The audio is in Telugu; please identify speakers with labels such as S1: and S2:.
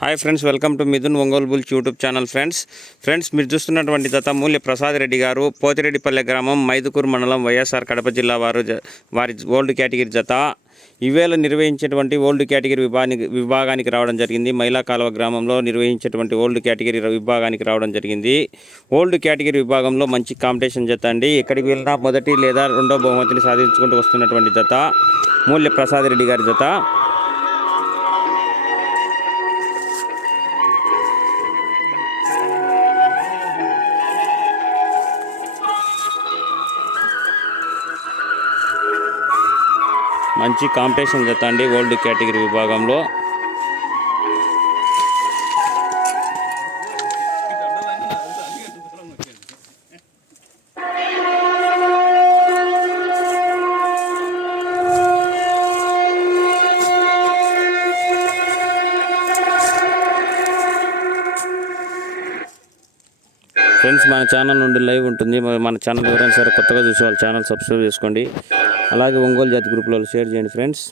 S1: Hi friends welcome to Mithun Ongole bulls YouTube channel friends friends మీరు చూస్తున్నటువంటి దత్తమూల్య మూల్య ప్రసాద్ రెడ్డి గారు పోతిరెడ్డిపల్లె గ్రామం మైదుకూరు మండలం వైఎస్ఆర్ కడప జిల్లా వారు వారి ఓల్డ్ కేటగిరీ జత. ఈవేళ నిర్వహించేటువంటి ఓల్డ్ కేటగిరీ విభాగానికి విభాగానికి రావడం జరిగింది. మహిళా కాలువ గ్రామంలో నిర్వహించేటువంటి ఓల్డ్ కేటగిరీ విభాగానికి రావడం జరిగింది. ఓల్డ్ కేటగిరీ విభాగంలో మంచి కాంపిటీషన్ జత అండి. ఎక్కడికి వెళ్ళినా మొదటి లేదా రెండో బహుమతిని సాధించుకుంటూ వస్తున్నటువంటి జత. మూల్య ప్రసాద్ రెడ్డి గారి జత. మంచి కాంపిటీషన్ జతండి ఓల్డ్ కేటగిరీ విభాగంలో. ఫ్రెండ్స్ మన ఛానల్ నుండి లైవ్ ఉంటుంది. మరి మన ఛానల్ ఎవరైనా సరే కొత్తగా చూసే వాళ్ళ ఛానల్ సబ్స్క్రైబ్ చేసుకోండి. అలాగే ఒంగోలు జాతి గ్రూప్లలో షేర్ చేయండి ఫ్రెండ్స్.